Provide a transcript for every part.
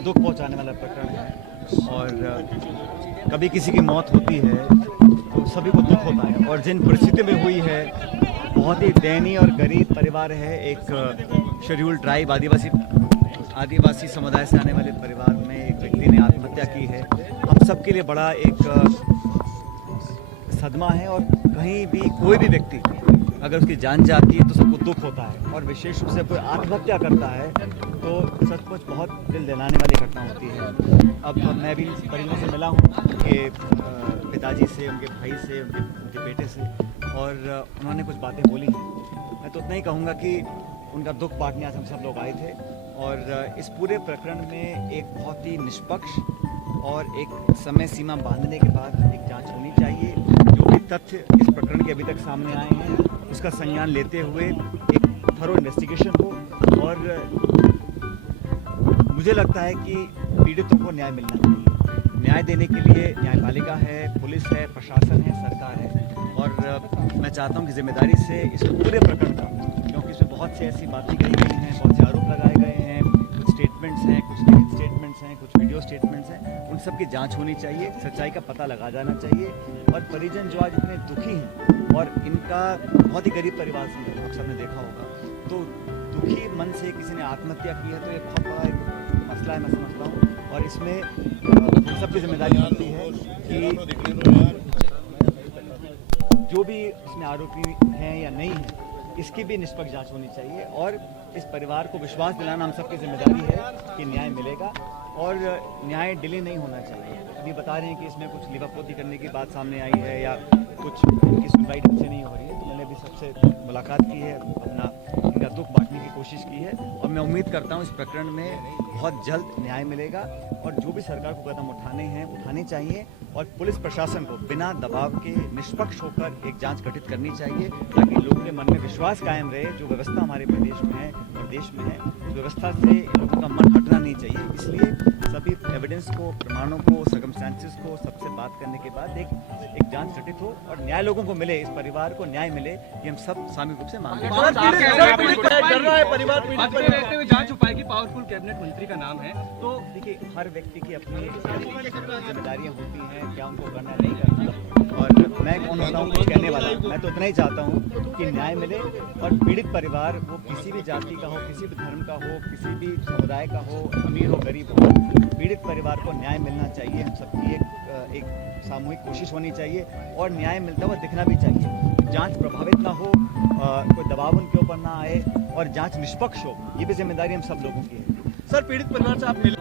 दुख पहुंचाने वाला प्रकरण है और कभी किसी की मौत होती है तो सभी को दुख होता है। और जिन परिस्थिति में हुई है, बहुत ही दयनीय और गरीब परिवार है। एक शेड्यूल ट्राइब आदिवासी समुदाय से आने वाले परिवार में एक व्यक्ति ने आत्महत्या की है। हम सबके लिए बड़ा एक सदमा है और कहीं भी कोई भी व्यक्ति अगर उसकी जान जाती है तो सबको दुख होता है, और विशेष रूप से कोई आत्महत्या करता है तो सचमुच बहुत दिल दहलाने वाली घटना होती है। अब मैं भी परिजनों से मिला हूँ, उनके पिताजी से, उनके भाई से, उनके बेटे से, और उन्होंने कुछ बातें बोली हैं। मैं तो उतना ही कहूँगा कि उनका दुख बांटने आज हम सब लोग आए थे, और इस पूरे प्रकरण में एक बहुत ही निष्पक्ष और एक समय सीमा बांधने के बाद एक जांच होनी चाहिए। जो भी तथ्य इस प्रकरण के अभी तक सामने आए हैं उसका संज्ञान लेते हुए एक थरो इन्वेस्टिगेशन हो, और मुझे लगता है कि पीड़ितों को न्याय मिलना चाहिए। न्याय देने के लिए न्यायपालिका है, पुलिस है, प्रशासन है, सरकार है, और मैं चाहता हूं कि जिम्मेदारी से इस पूरे प्रकरण का, क्योंकि इसमें बहुत सी ऐसी बातें कही गई हैं, बहुत से आरोप लगाए गए हैं, कुछ स्टेटमेंट्स हैं, कुछ लिखित स्टेटमेंट्स हैं, कुछ वीडियो स्टेटमेंट्स हैं, उन सब की जांच होनी चाहिए, सच्चाई का पता लगा जाना चाहिए। और परिजन जो आज इतने दुखी हैं, और इनका बहुत ही गरीब परिवार से आप सबने देखा होगा, तो दुखी मन से किसी ने आत्महत्या की है तो ये बहुत बड़ा एक मसला है, मैं समझता हूँ। और इसमें हम सबकी जिम्मेदारी बनती है कि जो भी इसमें आरोपी हैं या नहीं हैं, इसकी भी निष्पक्ष जांच होनी चाहिए, और इस परिवार को विश्वास दिलाना हम सबकी जिम्मेदारी है कि न्याय मिलेगा और न्याय डिले नहीं होना चाहिए। अभी बता रहे हैं कि इसमें कुछ लिपापोती करने की बात सामने आई है या कुछ इनकी सुनवाई ढंग से नहीं हो रही है, तो मैंने भी सबसे मुलाकात की है, अपना इनका दुख बांटने की कोशिश की है, और मैं उम्मीद करता हूँ इस प्रकरण में बहुत जल्द न्याय मिलेगा। और जो भी सरकार को कदम उठाने हैं उठाने चाहिए, और पुलिस प्रशासन को बिना दबाव के निष्पक्ष होकर एक जांच गठित करनी चाहिए, ताकि लोगों के मन में विश्वास कायम रहे। जो व्यवस्था हमारे प्रदेश में है और देश में है, उस व्यवस्था से लोगों का मन हटना नहीं चाहिए। इसलिए सभी एविडेंस को, प्रमाणों को, सर्कमस्टेंसेस को सबसे बात करने के बाद एक जांच गठित हो और न्याय लोगों को मिले, इस परिवार को न्याय मिले, ये हम सब सामूहिक रूप से मांग रहे हैं। जांच उपाय पावरफुल कैबिनेट मंत्री का नाम है, तो देखिए हर व्यक्ति की अपनी जिम्मेदारियां होती हैं, क्या उनको करना नहीं करना, और मैं कौन होता हूँ कुछ कहने वाला। मैं तो इतना ही चाहता हूँ कि न्याय मिले, और पीड़ित परिवार वो किसी भी जाति का हो, किसी भी धर्म का हो, किसी भी समुदाय का हो, अमीर हो गरीब हो, पीड़ित परिवार को न्याय मिलना चाहिए। हम सबकी एक सामूहिक कोशिश होनी चाहिए, और न्याय मिलता हुआ दिखना भी चाहिए। जांच प्रभावित ना हो, कोई दबाव उनके ऊपर ना आए, और जांच निष्पक्ष हो, ये भी जिम्मेदारी हम सब लोगों की है। सर, पीड़ित परिवार से आप मिले?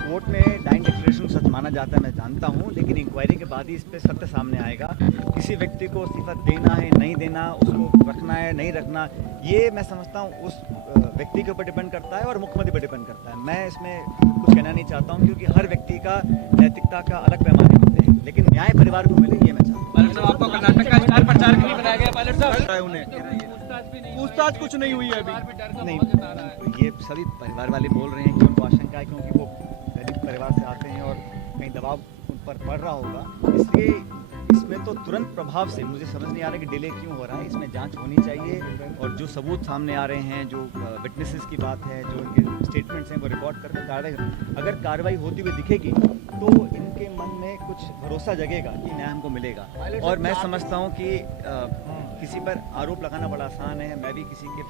कोर्ट में डाइंग डिक्लेरेशन सच माना जाता है, मैं जानता हूँ, लेकिन इंक्वायरी के बाद ही इस पर सत्य सामने आएगा। किसी व्यक्ति को इस्तीफा देना है, नहीं देना, उसको रखना है, नहीं रखना, ये मैं समझता हूँ उस व्यक्ति के ऊपर डिपेंड करता है और मुख्यमंत्री पर डिपेंड करता है। मैं इसमें कुछ कहना नहीं चाहता हूँ, क्योंकि हर व्यक्ति का नैतिकता का अलग पैमाने होते हैं, लेकिन न्याय परिवार को मिले, ये मैं चाहता हूँ। पायलट साहब, आपको कर्नाटक का स्टार प्रचारक नहीं बनाया गया? पायलट साहब, उन्हें पूछताछ कुछ नहीं हुई है अभी? नहीं, ये सभी परिवार वाले बोल रहे हैं कि उनको आशंका है, क्योंकि वो गरीब परिवार से आते हैं और कहीं दबाव उन पर पड़ रहा होगा, इसलिए इसमें तो तुरंत प्रभाव से मुझे समझ नहीं आ रहा कि डिले क्यों हो रहा है। इसमें जांच होनी चाहिए, और जो सबूत सामने आ रहे हैं, जो विटनेसेस की बात है, जो इनके स्टेटमेंट्स हैं, वो रिकॉर्ड करके कार्रवाई, अगर कार्रवाई होती हुई दिखेगी तो इनके मन में कुछ भरोसा जगेगा कि न्याय हमको मिलेगा। और मैं समझता हूँ कि किसी पर आरोप लगाना बड़ा आसान है, मैं भी किसी के